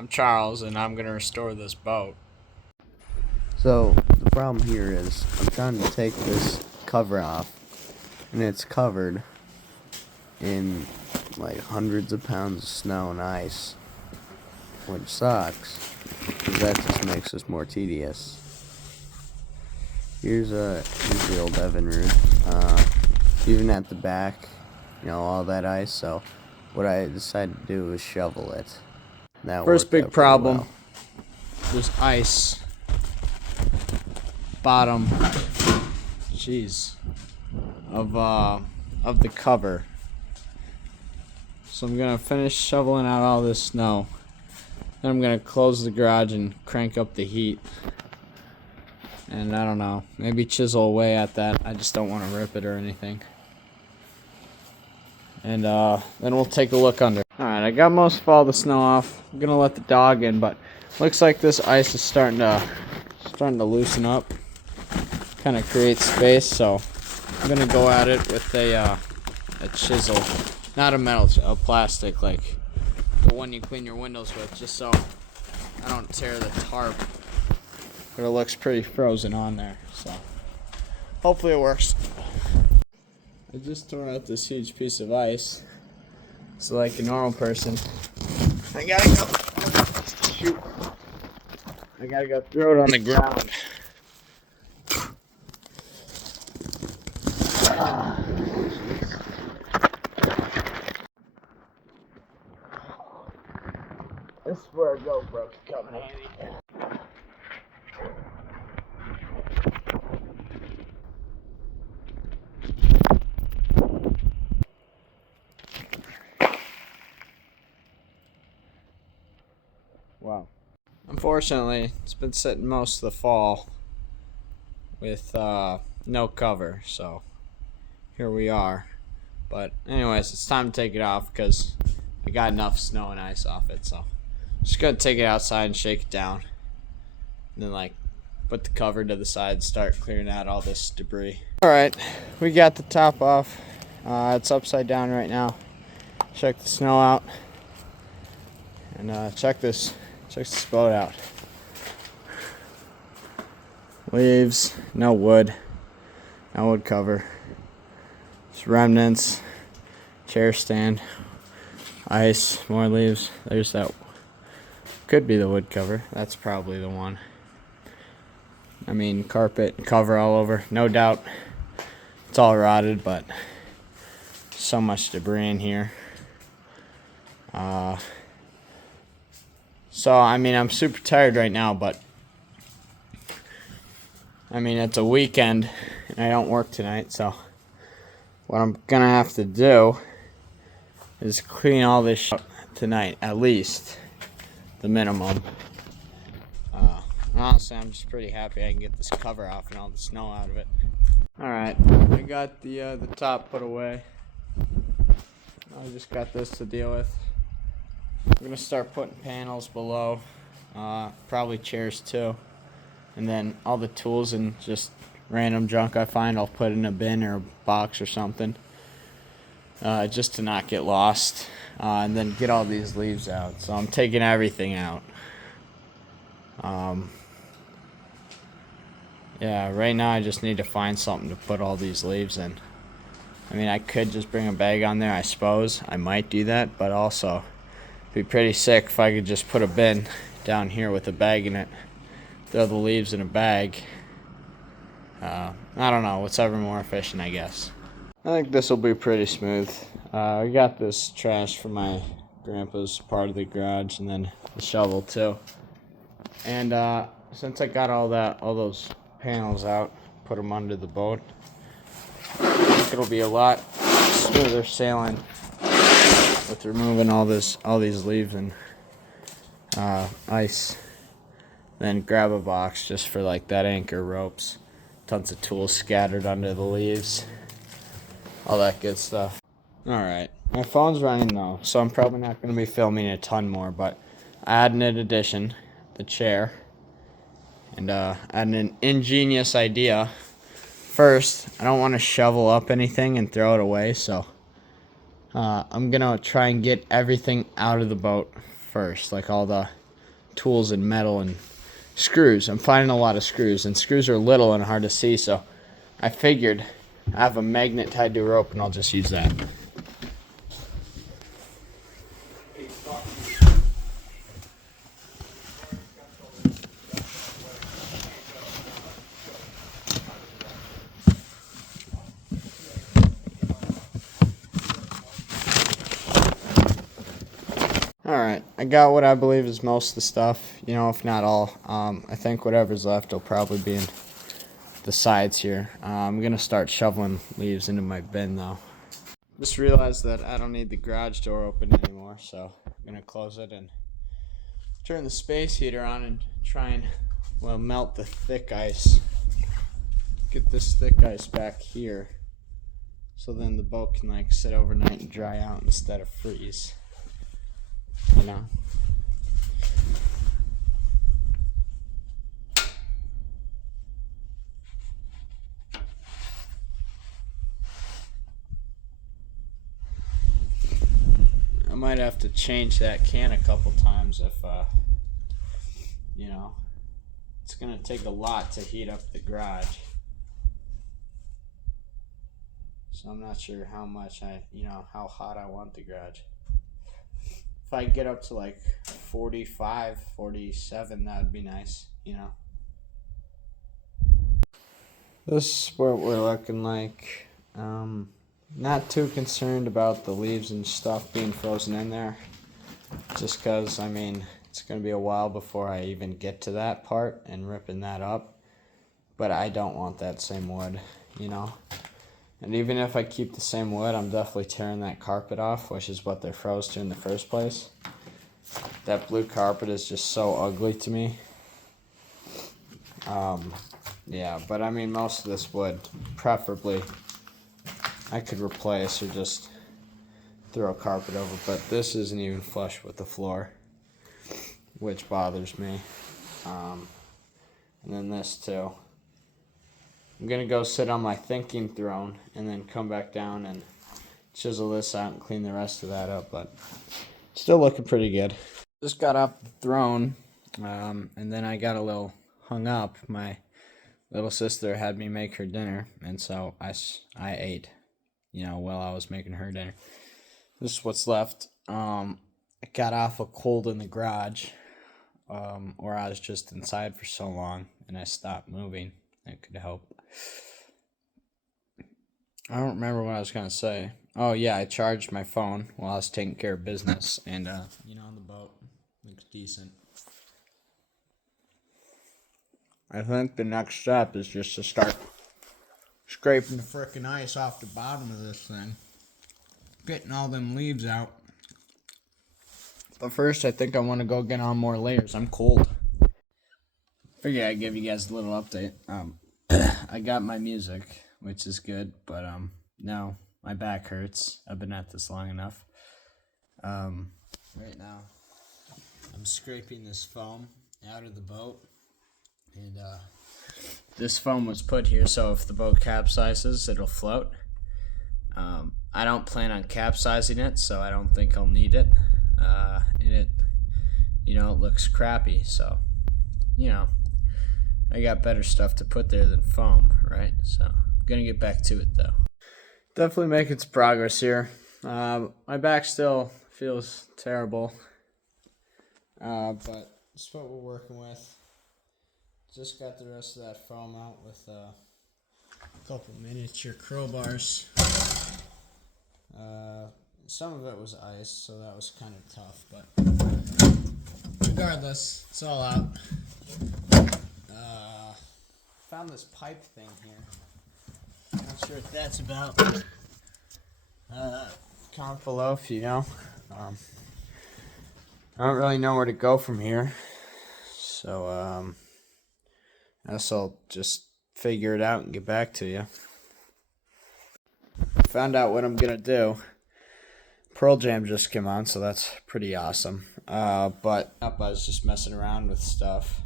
I'm Charles, and I'm gonna restore this boat. So the problem here is I'm trying to take this cover off, and it's covered in like hundreds of pounds of snow and ice, which sucks because that just makes this more tedious. Here's the old evenrude. Even at the back, all that ice. So what I decided to do was shovel it. That First worked big out pretty problem, well. there's ice. Bottom, jeez, of the cover. So I'm gonna finish shoveling out all this snow. Then I'm gonna close the garage and crank up the heat. And I don't know, maybe chisel away at that. I just don't want to rip it or anything. And then we'll take a look under. Alright, I got most of all the snow off. I'm gonna let the dog in, but looks like this ice is starting to loosen up. Kind of create space, so I'm gonna go at it with a chisel, not a metal, a plastic, like the one you clean your windows with, just so I don't tear the tarp. But it looks pretty frozen on there, so hopefully it works. I just tore out this huge piece of ice, so like a normal person, I gotta go. Shoot! I gotta go throw it on the ground. This is where a GoPro can come in handy. Wow. Unfortunately, it's been sitting most of the fall with no cover, so here we are. But anyways, it's time to take it off because I got enough snow and ice off it, so I'm just gonna take it outside and shake it down, and then put the cover to the side and start clearing out all this debris. Alright, we got the top off. It's upside down right now. Check the snow out, and check this boat out. Leaves, no wood cover. Just remnants, chair stand, ice, more leaves. There's that. Could be the wood cover. That's probably the one. I mean, carpet, cover all over. No doubt it's all rotted, but so much debris in here. So, I mean, I'm super tired right now, but I mean, it's a weekend and I don't work tonight, so what I'm gonna have to do is clean all this shit tonight, at least the minimum. Honestly, I'm just pretty happy I can get this cover off and all the snow out of it. Alright, I got the top put away. I just got this to deal with. I'm gonna start putting panels below, probably chairs too, and then all the tools and just random junk I find I'll put in a bin or a box or something, just to not get lost, and then get all these leaves out. So I'm taking everything out. Yeah, right now I just need to find something to put all these leaves in. I mean, I could just bring a bag on there, I suppose. I might do that, but also it'd be pretty sick if I could just put a bin down here with a bag in it, throw the leaves in a bag. I don't know, whatever more efficient, I guess. I think this will be pretty smooth. I got this trash from my grandpa's part of the garage, and then the shovel too. And since I got all those panels out, put them under the boat, I think it'll be a lot smoother sailing with removing all these leaves and ice. Then grab a box just for like that anchor, ropes, tons of tools scattered under the leaves, all that good stuff. Alright, my phone's running though, so I'm probably not going to be filming a ton more, but I had an addition, the chair, and I had an ingenious idea. First, I don't want to shovel up anything and throw it away, so I'm gonna try and get everything out of the boat first, like all the tools and metal and screws. I'm finding a lot of screws, and screws are little and hard to see, so I figured I have a magnet tied to a rope, and I'll just use that. Alright, I got what I believe is most of the stuff, you know, if not all. I think whatever's left will probably be in the sides here. I'm going to start shoveling leaves into my bin, though. Just realized that I don't need the garage door open anymore, so I'm going to close it and turn the space heater on and try and, well, melt the thick ice. Get this thick ice back here, so then the boat can, like, sit overnight and dry out instead of freeze. You know? I might have to change that can a couple times if, you know, it's going to take a lot to heat up the garage. So I'm not sure how much how hot I want the garage. If I get up to like 45, 47, that would be nice, you know. This is what we're looking like. Not too concerned about the leaves and stuff being frozen in there. Just because, I mean, it's going to be a while before I even get to that part and ripping that up. But I don't want that same wood, you know. And even if I keep the same wood, I'm definitely tearing that carpet off, which is what they're froze to in the first place. That blue carpet is just so ugly to me. Yeah, but I mean, most of this wood, preferably, I could replace or just throw a carpet over, but this isn't even flush with the floor, which bothers me. And then this too. I'm going to go sit on my thinking throne and then come back down and chisel this out and clean the rest of that up, but still looking pretty good. Just got off the throne, and then I got a little hung up. My little sister had me make her dinner, and so I ate, you know, while I was making her dinner. This is what's left. I got off a cold in the garage, or I was just inside for so long, and I stopped moving. That could help. I don't remember what I was going to say. Oh, yeah, I charged my phone while I was taking care of business, and, you know, on the boat, looks decent. I think the next step is just to start scraping the frickin' ice off the bottom of this thing. Getting all them leaves out. But first, I think I want to go get on more layers. I'm cold. Figure I'd give you guys a little update. I got my music, which is good, but no, my back hurts. I've been at this long enough. Right now, I'm scraping this foam out of the boat, and this foam was put here so if the boat capsizes, it'll float. I don't plan on capsizing it, so I don't think I'll need it. And it, you know, it looks crappy, so, you know, I got better stuff to put there than foam, right? So, I'm gonna get back to it, though. Definitely making some progress here. My back still feels terrible, but it's what we're working with. Just got the rest of that foam out with a couple miniature crowbars. Some of it was ice, so that was kind of tough, but regardless, it's all out. Found this pipe thing here. Not sure what that's about. Comment below if you know. I don't really know where to go from here, so I guess I'll just figure it out and get back to you. Found out what I'm gonna do. Pearl Jam just came on, so that's pretty awesome. But I was just messing around with stuff,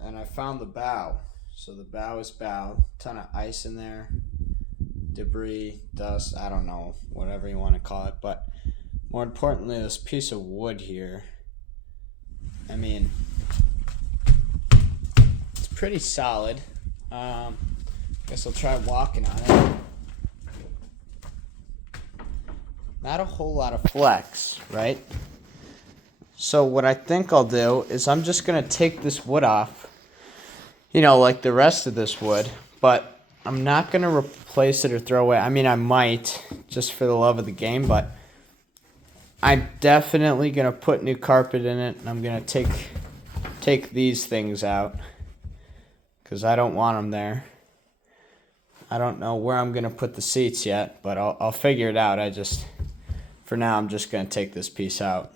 and I found the bow. So the bow is bow, ton of ice in there, debris, dust, I don't know, whatever you want to call it. But more importantly, this piece of wood here I mean, it's pretty solid. Guess I'll try walking on it. Not a whole lot of flex, right? So what I think I'll do is I'm just going to take this wood off, you know, like the rest of this wood, but I'm not going to replace it or throw away. I mean, I might, just for the love of the game, but I'm definitely going to put new carpet in it, and I'm going to take these things out because I don't want them there. I don't know where I'm going to put the seats yet, but I'll figure it out. For now, I'm just going to take this piece out.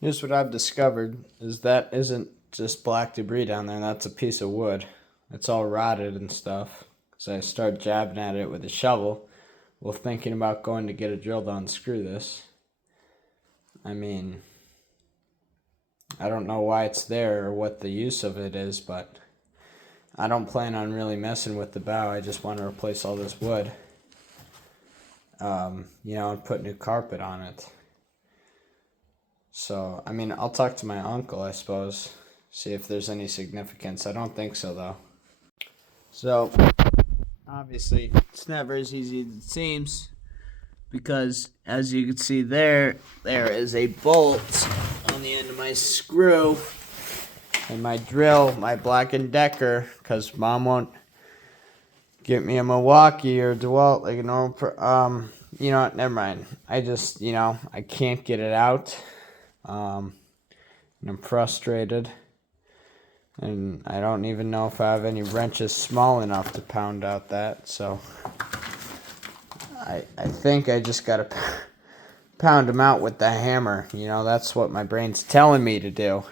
Here's what I've discovered, is that isn't just black debris down there. That's a piece of wood. It's all rotted and stuff. So I started jabbing at it with a shovel while thinking about going to get a drill to unscrew this. I mean, I don't know why it's there or what the use of it is, but I don't plan on really messing with the bow. I just want to replace all this wood, you know, and put new carpet on it. So, I mean, I'll talk to my uncle, I suppose, see if there's any significance. I don't think so, though. So, obviously, it's never as easy as it seems, because as you can see there is a bolt on the end of my screw, and my drill, my Black & Decker, because Mom won't get me a Milwaukee or DeWalt like a normal, you know what, never mind. I just, you know, I can't get it out. And I'm frustrated, and I don't even know if I have any wrenches small enough to pound out that, so I think I just gotta pound them out with the hammer. You know, that's what my brain's telling me to do,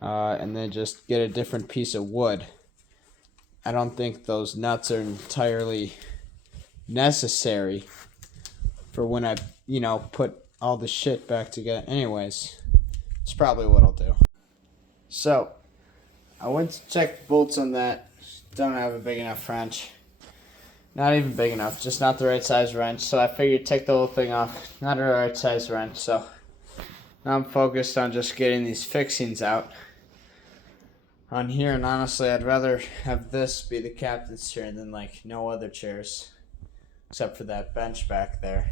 and then just get a different piece of wood. I don't think those nuts are entirely necessary for when I, you know, put all the shit back together. Anyways, it's probably what I'll do. So, I went to check the bolts on that. Don't have a big enough wrench. Not even big enough, just not the right size wrench. So I figured take the whole thing off. Not a right size wrench, so now I'm focused on just getting these fixings out on here. And honestly, I'd rather have this be the captain's chair than like no other chairs, except for that bench back there.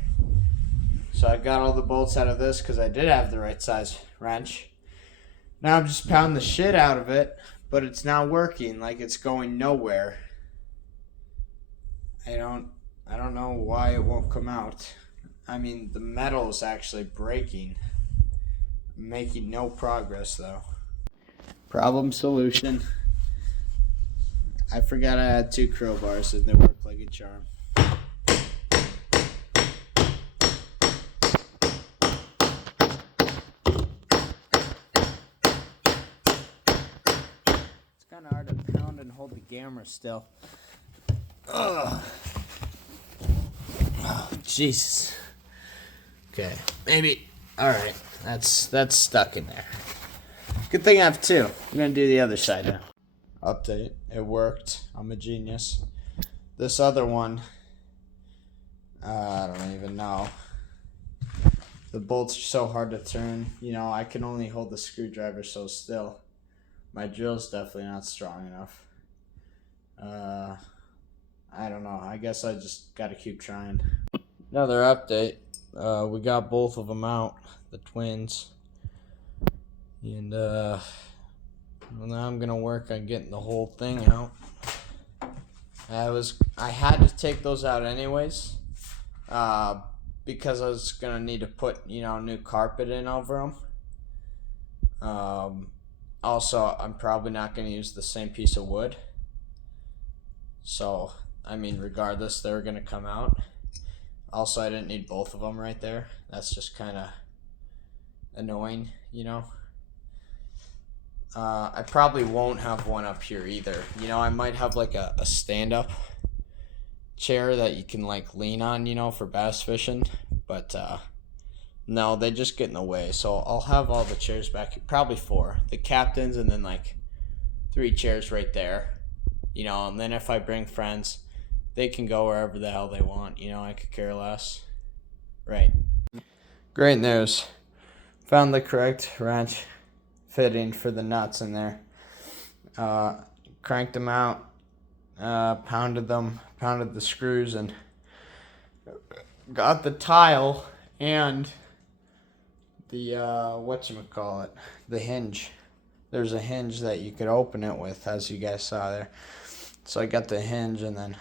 So I got all the bolts out of this because I did have the right size wrench. Now I'm just pounding the shit out of it, but it's not working. Like, it's going nowhere. I don't know why it won't come out. I mean, the metal is actually breaking. I'm making no progress though. Problem solution. I forgot I had 2 crowbars and they work like a charm. Kind of hard to pound and hold the camera still. Ugh. Oh, Jesus. Okay, maybe. All right, that's stuck in there. Good thing I have 2. I'm gonna do the other side now. Update. It worked. I'm a genius. This other one, I don't even know. The bolts are so hard to turn. You know, I can only hold the screwdriver so still. My drill's definitely not strong enough. I don't know. I guess I just gotta keep trying. Another update. We got both of them out, the twins. And well, now I'm gonna work on getting the whole thing out. I had to take those out anyways, because I was gonna need to put, you know, new carpet in over them. Also, I'm probably not going to use the same piece of wood. So, I mean, regardless, they're going to come out. Also, I didn't need both of them right there. That's just kind of annoying, you know. I probably won't have one up here either. You know, I might have like a stand-up chair that you can like lean on, you know, for bass fishing. But, no, they just get in the way. So I'll have all the chairs back, probably 4. The captain's and then like 3 chairs right there. You know, and then if I bring friends, they can go wherever the hell they want. You know, I could care less. Right. Great news. Found the correct wrench fitting for the nuts in there. Cranked them out, pounded the screws, and got the tile and the whatchamacallit, the hinge. There's a hinge that you could open it with, as you guys saw there. So I got the hinge and then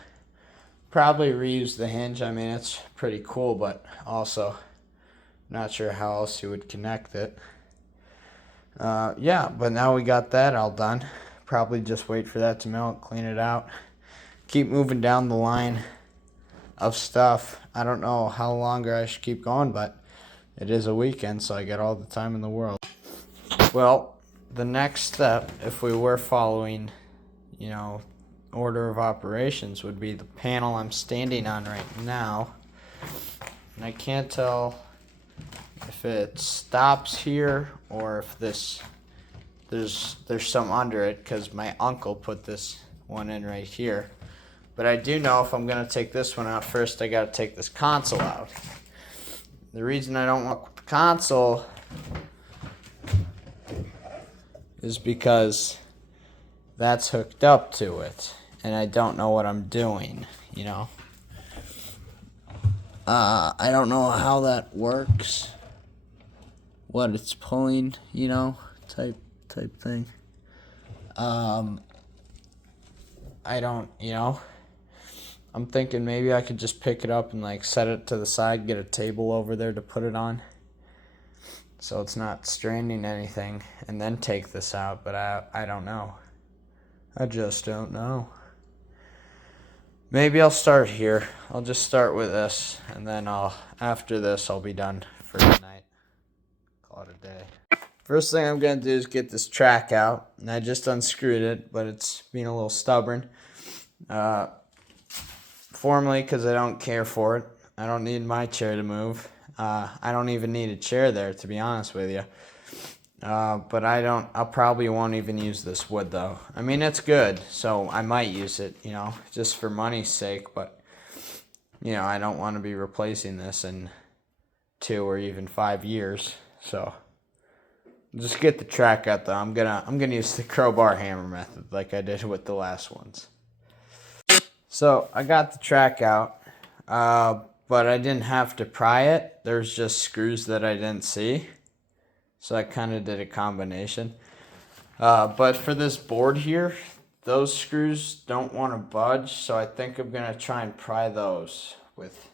probably reuse the hinge. I mean, it's pretty cool, but also not sure how else you would connect it. Yeah, but now we got that all done. Probably just wait for that to melt, clean it out. Keep moving down the line of stuff. I don't know how longer I should keep going, but it is a weekend, so I get all the time in the world. Well, the next step, if we were following, order of operations, would be the panel I'm standing on right now. And I can't tell if it stops here or if there's some under it, because my uncle put this one in right here. But I do know if I'm going to take this one out first, I got to take this console out. The reason I don't want the console is because that's hooked up to it, and I don't know what I'm doing, I don't know how that works, what it's pulling, type thing. I don't, I'm thinking maybe I could just pick it up and like set it to the side, get a table over there to put it on, so it's not straining anything, and then take this out, but I don't know. I just don't know. Maybe I'll start here. I'll just start with this, and then after this I'll be done for the night. Call it a day. First thing I'm going to do is get this track out, and I just unscrewed it, but it's being a little stubborn. Formally, because I don't care for it. I don't need my chair to move. I don't even need a chair there, to be honest with you. But I probably won't even use this wood, though. I mean, it's good, so I might use it, just for money's sake, but, I don't want to be replacing this in 2 or even 5 years, so just get the track out, though. I'm gonna use the crowbar hammer method like I did with the last ones. So I got the track out, but I didn't have to pry it. There's just screws that I didn't see. So I kind of did a combination. But for this board here, those screws don't want to budge. So I think I'm going to try and pry those with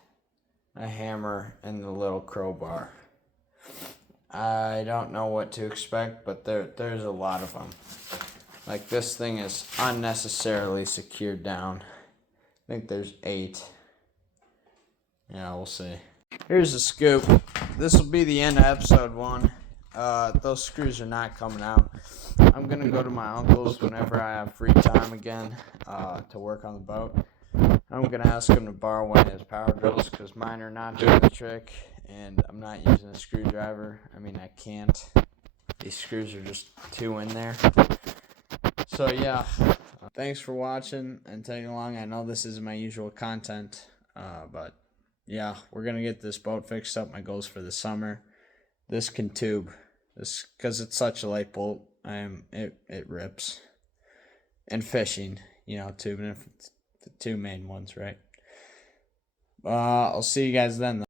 a hammer and the little crowbar. I don't know what to expect, but there's a lot of them. Like, this thing is unnecessarily secured down. I think there's 8. Yeah, we'll see. Here's the scoop. This will be the end of episode 1. Those screws are not coming out. I'm going to go to my uncle's whenever I have free time again to work on the boat. I'm going to ask him to borrow one of his power drills because mine are not doing the trick, and I'm not using a screwdriver. I mean, I can't. These screws are just too in there. So, yeah. Thanks for watching and tagging along. I know this isn't my usual content, but yeah, we're going to get this boat fixed up. My goals for the summer. This can tube. This, because it's such a light boat, it rips. And fishing, tubing, the 2 main ones, right? I'll see you guys then, though.